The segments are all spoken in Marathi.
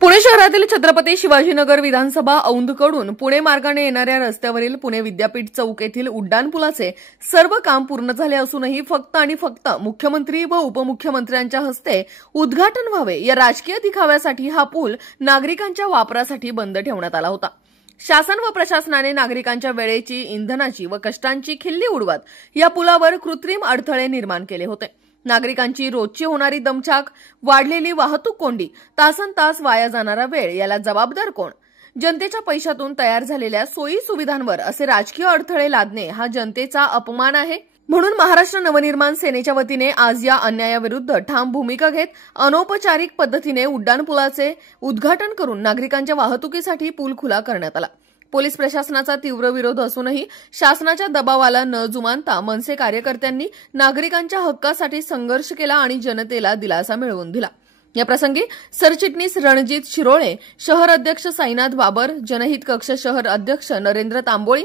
पुणे शहरातील छत्रपती शिवाजीनगर विधानसभा औंधकडून पुणे मार्गाने येणाऱ्या रस्त्यावरील पुणे विद्यापीठ चौक येथील उड्डाणपुलाचे सर्व काम पूर्ण झाले असूनही फक्त आणि फक्त मुख्यमंत्री व उपमुख्यमंत्र्यांच्या हस्ते उद्घाटन व्हावे या राजकीय दिखाव्यासाठी हा पूल नागरिकांच्या वापरासाठी बंद ठेवण्यात आला होता। शासन व प्रशासनाने नागरिकांच्या वेळेची, इंधनाची व कष्टांची खिल्ली उडवत या पुलावर कृत्रिम अडथळे निर्माण केले होते। नागरिकांची रोजची होणारी दमछाक, वाढलेली वाहतूक कोंडी, तासनतास वाया जाणारा वेळ याला जबाबदार कोण? जनतेच्या पैशातून तयार झालेल्या सोयी सुविधांवर असे राजकीय अडथळे लादणे हा जनतेचा अपमान आहे। म्हणून महाराष्ट्र नवनिर्माण सेनेच्या वतीने आज या अन्यायाविरुद्ध ठाम भूमिका घेत अनौपचारिक पद्धतीने उड्डाणपुलाचे उद्घाटन करून नागरिकांच्या वाहतुकीसाठी पूल खुला करण्यात आला। पोलीस प्रशासनाचा तीव्र विरोध असूनही शासनाच्या दबावाला न जुमानता मनसे कार्यकर्त्यांनी नागरिकांच्या हक्कासाठी संघर्ष केला आणि जनतेला दिलासा मिळवून दिला। या प्रसंगी सरचिटणीस रणजित शिरोळे, शहर अध्यक्ष साईनाथ बाबर, जनहित कक्ष शहर अध्यक्ष नरेंद्र तांबोळी,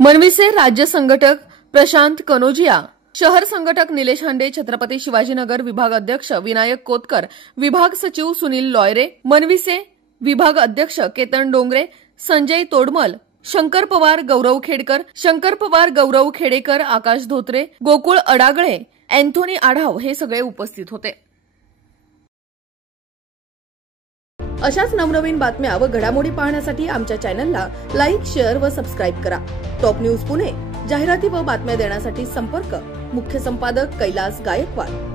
मनविसे राज्य संघटक प्रशांत कनोजिया, शहर संघटक निलेश हांडे, छत्रपती शिवाजीनगर विभाग अध्यक्ष विनायक कोतकर, विभाग सचिव सुनील लॉयरे, मनविसे विभाग अध्यक्ष केतन डोंगरे, संजय तोडमल, शंकर पवार, गौरव खेडेकर, आकाश धोत्रे, गोकुळ अडागळे, अँथोनी आढाव हे सगळे उपस्थित होते। अशाच नवनवीन बातम्या व घडामोडी पाहण्यासाठी आमच्या चॅनलला लाईक, शेअर व सबस्क्राईब करा। टॉप न्यूज पुणे जाहिराती व बातम्या देण्यासाठी संपर्क मुख्य संपादक कैलास गायकवाड।